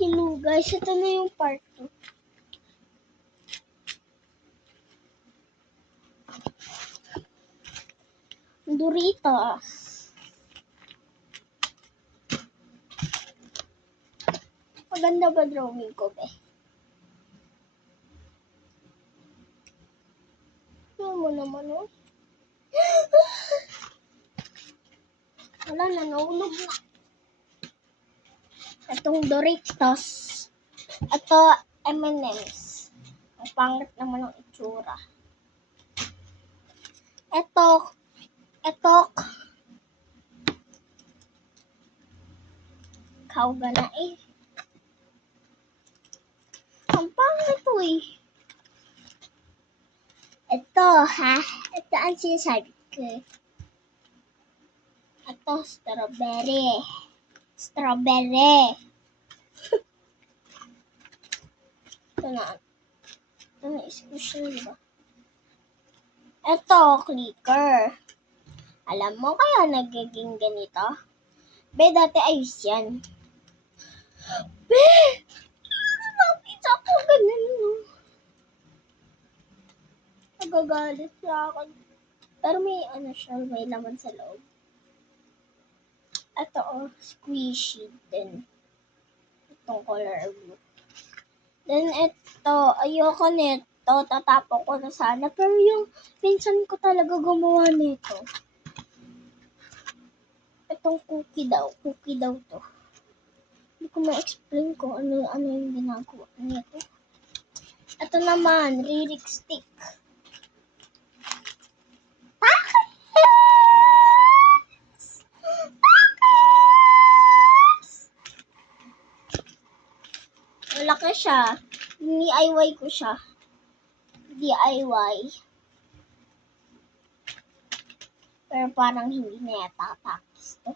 Hello guys, ito na yung part 2. Doritos. Maganda ba drawing ko, be? Ano mo naman, oh? Wala na, nahulog na. Itong Doritos. Ito, M&M's. Ang pangit naman ang itsura. Ito, kauga na eh. Ang pangit ito eh. Ito ha, ito ang sinasabi ko. Ito, strawberry. Strawberry. Ito na special ba? Ito, clicker. Alam mo kaya nagiging ganito? Be, dati ayos yan. Be! Nakita ko ganun, no? Nagagalit siya ako. Pero may siya, may laman sa loob. Ito, squishy din. Itong color blue. Then, ito, ayoko nito. Tatapon ko na sana. Pero yung pinsan ko talaga gumawa nito. Itong cookie daw to. Hindi ko ma-explain kung ano yung ginagawa nito. Ito naman, Lyric stick. Malaki siya. DIY ko siya. DIY. Pero parang hindi na yata tapos to.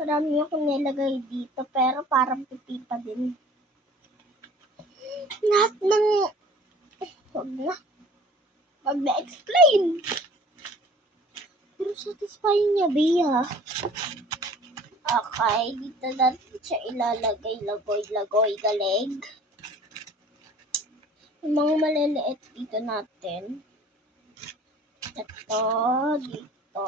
Marami akong nilagay dito pero parang pipi pa din. Lahat ng... Huwag na. Huwag na-explain. Pero satisfying niya, Bea. Okay, dito natin siya ilalagay. Lagoy, galeg. Yung mga maliliit dito natin. Ito, dito.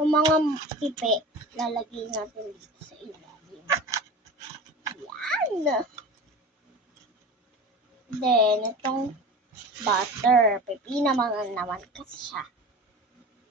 Yung mga pipi, lalagay natin dito sa ilalim. Yan! Then, itong butter. Pipi naman kasi siya.